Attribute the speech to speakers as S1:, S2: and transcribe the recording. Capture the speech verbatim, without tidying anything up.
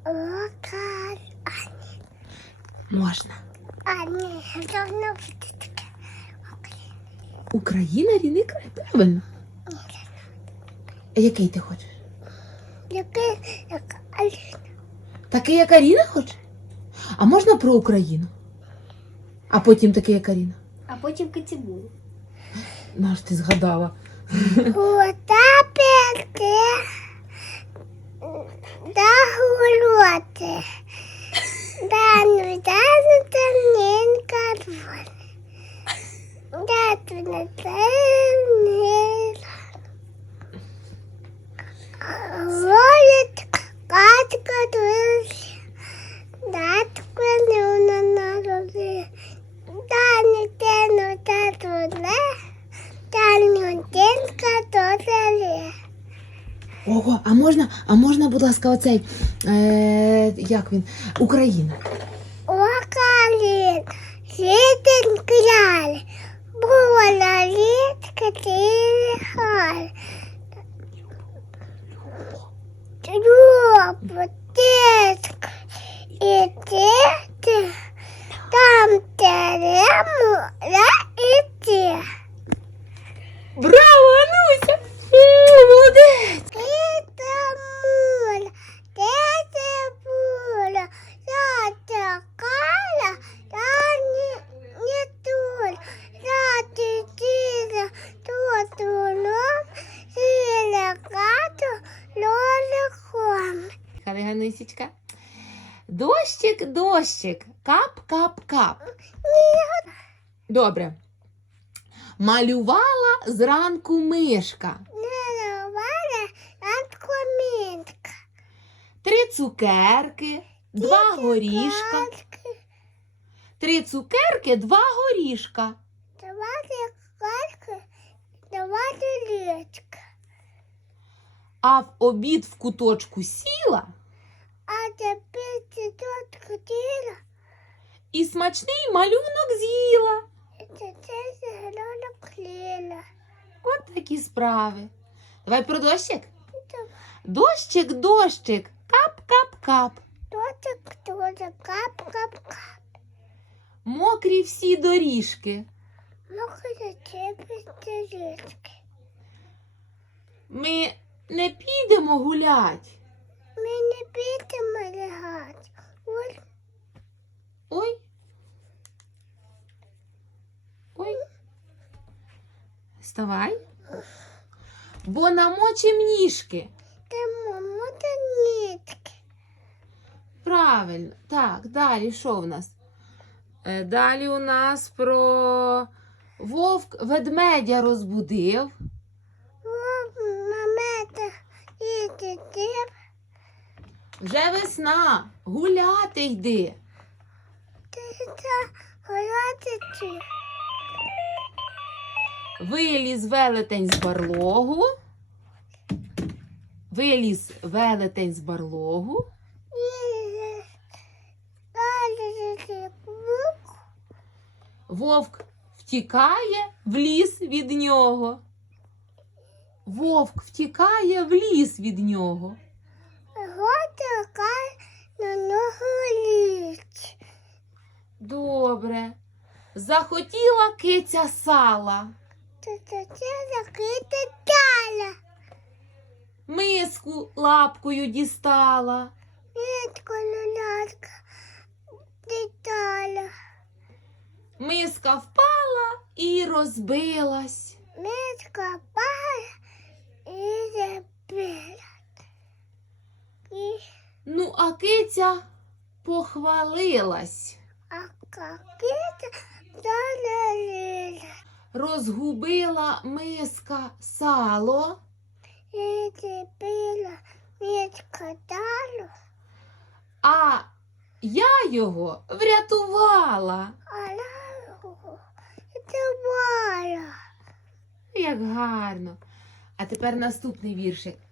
S1: Локаль.
S2: Можна.
S1: А, ні, давно буде таке.
S2: Україна, рідний край, правильно. А який ти хочеш?
S1: Який, як Аліна.
S2: Такий, як Аріна хоче? А можна про Україну? А потім такий, як Аріна?
S3: А потім Кацібулу.
S2: Наш ти згадала.
S1: Кута пірти. Да гуляти. Да ну, да ну, темненька двоє. Да ту не темненька. Ловить катка друзі. Датку не вона народила. Да не те, ну та туди. Та не тенька то далі.
S2: Ого, а можна, а можна, будь ласка, оцей, е, як він, Україна.
S1: Окалін, житин краль, була літка тихаль. Любо, тітка, і тіти, там теремо, і ти.
S2: Браво, Ануся! Молодець!
S1: Тіта муля, тіта буля, тата каля, та не, не туля, тати тіля, тутулом, сіля кату, лоликом.
S2: Хай, Ганусечка. Дощик, дощик, кап-кап-кап. Добре. Малювала зранку мишка.
S1: Не давала надкомінка.
S2: Три цукерки, два горішка. Три цукерки, два горішка.
S1: Давати кальки, давати лічка.
S2: А в обід в куточку сіла
S1: А тепер ти тут хотіла,
S2: і смачний малюнок з'їла.
S1: і це це зелена кліна.
S2: От такі справи. Давай про дощик. Дощик, дощик, кап-кап-кап.
S1: Тотик, тотик, кап, кап, кап.
S2: Мокрі всі доріжки.
S1: Мокрі чепити річки.
S2: Ми не підемо гулять.
S1: Ми не підемо лягати. Ой,
S2: Ой. Ой. Вставай. Бо намочим ніжки.
S1: ти мамо та нітки.
S2: Правильно. Так, далі що в нас? Е, Далі у нас про вовк ведмедя розбудив.
S1: О, мамета, і ти.
S2: Вже весна, гуляти йди.
S1: Ти та гуляти ти.
S2: Виліз велетень з барлогу. Виліз велетень з барлогу.
S1: І далі ти круг.
S2: Вовк втікає в ліс від нього. Вовк втікає в ліс від нього.
S1: Готика на ногу ліч.
S2: Добре. Захотіла киця сала.
S1: Ти це закрита таля.
S2: Миску лапкою дістала.
S1: Нітко люлятка деталя.
S2: Миска впала і розбилась.
S1: Мітка пала і забила. І
S2: Ну, а киця похвалилась.
S1: а какита залила.
S2: Розгубила миска сало,
S1: І забила мітка талю.
S2: а я його врятувала.
S1: А лаву забила.
S2: Як гарно. А тепер наступний віршик.